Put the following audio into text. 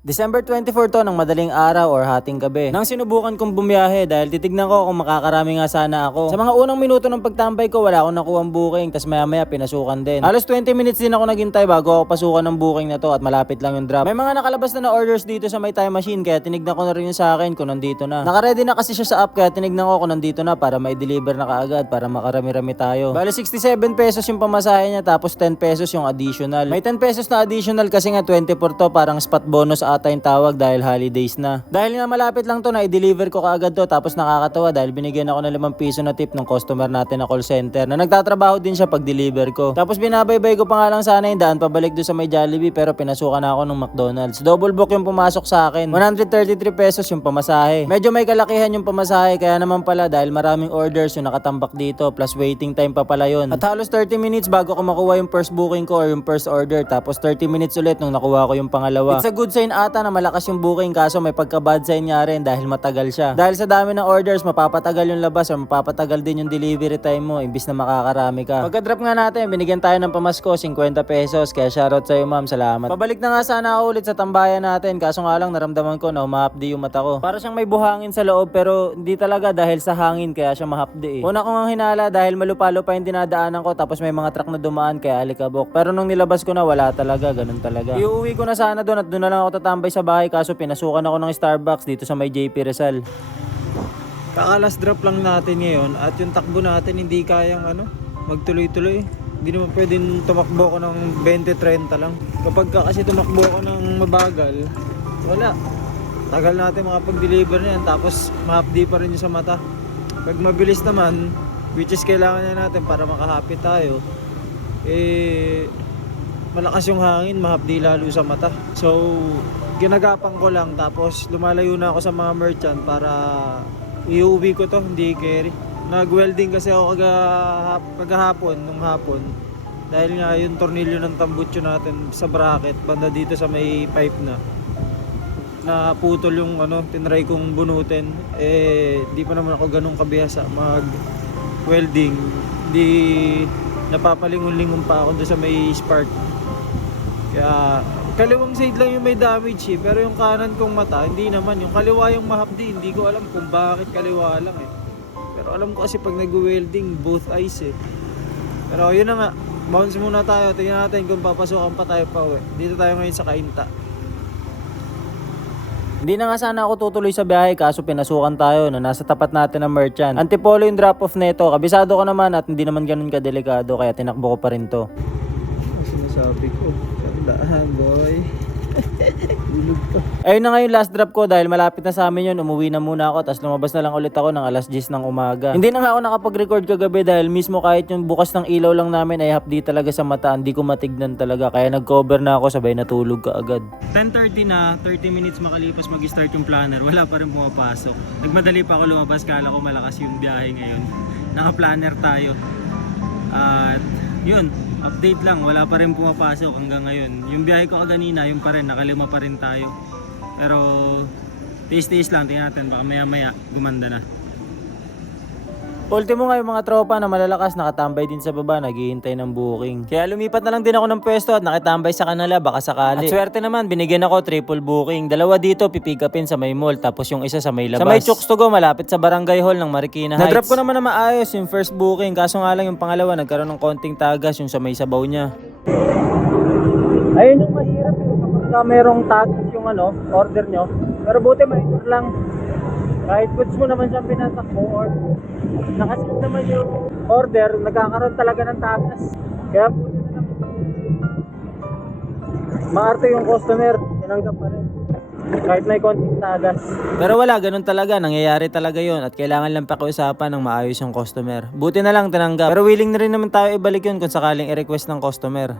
December 24 to ng madaling araw or hating gabi. Nang sinubukan kong bumiyahe dahil titignan ko kung makakarami nga sana ako. Sa mga unang minuto ng pagtambay ko, wala akong nakuhang booking, tas maya maya pinasukan din. Halos 20 minutes din ako naghintay bago ako pasukan ng booking na to at malapit lang yung drop. May mga nakalabas na orders dito sa may time machine kaya tinignan ko na rin yung sa akin kung nandito na. Nakaready na kasi siya sa app kaya tinignan ko kung nandito na para mai-deliver na kaagad para makarami-rami tayo. Bale 67 pesos yung pamasahe niya tapos 10 pesos yung additional. May 10 pesos na additional kasi nga 24 to parang spot bonus ata yung tawag dahil holidays na. Dahil nga malapit lang to na i-deliver ko kaagad to tapos nakakatawa dahil binigyan ako ng 5 piso na tip ng customer natin na call center na nagtatrabaho din siya pag deliver ko. Tapos binabaybay ko pa nga lang sana yung daan pabalik doon sa may Jollibee pero pinasukan ako ng McDonald's. Double book yung pumasok sa akin. 133 pesos yung pamasahe. Medyo may kalakihan yung pamasahe kaya naman pala dahil maraming orders yung nakatambak dito plus waiting time pa pala yun. At halos 30 minutes bago ko makuha yung first booking ko or yung first order tapos 30 minutes ulit nung nakuha ko yung pangalawa. It's a good sign ata na malakas yung booking kaso may pagka-bad sign niya rin dahil matagal siya. Dahil sa dami ng orders, mapapatagal yung labas or mapapatagal din yung delivery time mo imbis na makakarami ka. Pagka-drop nga natin, binigyan tayo ng pamasko, 50 pesos. Kaya shoutout sa'yo ma'am, salamat. Pabalik na nga sana ako ulit sa tambayan natin kaso nga lang naramdaman ko na umahapdi yung mata ko. Para siyang may buhangin sa loob pero hindi talaga dahil sa hangin kaya siya mahapdi eh. Una ko nga hinala dahil malupalo pa yung dinadaanan ko tapos may mga truck na dumaan kaya alikabok. Pero nung nilabas ko na wala talaga, ganun talaga. Iuwi ko na sana doon at doon na lang ako tatambay sa bahay kaso pinasukan ako ng Starbucks dito sa may JP Rizal. Kakalas drop lang natin ngayon at yung takbo natin hindi kayang magtuloy-tuloy. Hindi naman pwedeng tumakbo ko ng 20-30 lang. Kapag kasi tumakbo ko ng mabagal, wala. Tagal natin makapag-deliver na yan tapos mahapdi pa rin yung sa mata. Pag mabilis naman, which is kailangan na natin para makahapit tayo, malakas yung hangin, mahapdi lalo sa mata. So, ginagapang ko lang tapos lumalayo na ako sa mga merchant para iuwi ko to, hindi carry. Nag-welding kasi ako kagahapon, nung hapon. Dahil nga yung tornilyo ng tambutso natin sa bracket, banda dito sa may pipe na putol yung tinry kong bunutin. Di pa naman ako ganun kabihasa mag-welding. Di napapalingon-lingon pa ako doon sa may spark. Kaya kaliwang side lang yung may damage pero yung kanan kong mata hindi naman, yung kaliwa yung mahapdi. Hindi ko alam kung bakit kaliwa lang pero alam ko kasi pag nag-welding both eyes pero yun na nga, bounce muna tayo, tingnan natin kung papasukan pa tayo pa uwi. Dito tayo ngayon sa Cainta. Hindi na nga sana ako tutuloy sa biyahe kaso pinasukan tayo na nasa tapat natin ng merchant. Antipolo yung drop off neto, kabisado ko naman at hindi naman ganun kadelikado kaya tinakbo ko pa rin to. Sinasabi ko, tandaan boy. Ayun na nga yung last drop ko dahil malapit na sa amin yun. Umuwi na muna ako tapos lumabas na lang ulit ako ng alas 10 ng umaga. Hindi na nga ako nakapag-record kagabi dahil mismo kahit yung bukas ng ilaw lang namin ay hapdi talaga sa mata. Hindi ko matignan talaga kaya nag-cover na ako sabay natulog ka agad. 10:30 na, 30 minutes makalipas mag-start yung planner. Wala pa rin pumapasok. Nagmadali pa ako lumabas, kala ko malakas yung biyahe ngayon. Naka-planner tayo. At yun, update lang, wala pa rin pumapasok hanggang ngayon. Yung biyahe ko kaganina, yung pa rin, nakalima pa rin tayo. Pero tiis-tiis lang, tingnan natin, baka maya-maya gumanda na. Ultimo nga yung mga tropa na malalakas nakatambay din sa baba, naghihintay ng booking. Kaya lumipat na lang din ako ng pwesto at nakitambay sa kanila baka sakali. At swerte naman, binigyan ako triple booking. Dalawa dito pipigapin sa may mall tapos yung isa sa may labas. Sa may Chooks to go, malapit sa Barangay Hall ng Marikina Heights. Na-drop ko naman na maayos yung first booking kaso nga lang yung pangalawa nagkaroon ng konting tagas yung sa may sabaw niya. Ayun yung mahirap kapag merong tagas yung order nyo. Pero buti mahirap lang. Kahit goods mo naman siyang pinatakbo or nakasit naman yung order, nagkakaroon talaga ng tagas. Kaya buti na lang. Maarte yung customer, tinanggap pa rin. Kahit may konting tagas. Pero wala, ganun talaga. Nangyayari talaga yun at kailangan lang pakiusapan ng maayos yung customer. Buti na lang tinanggap. Pero willing na rin naman tayo ibalik yun kung sakaling i-request ng customer.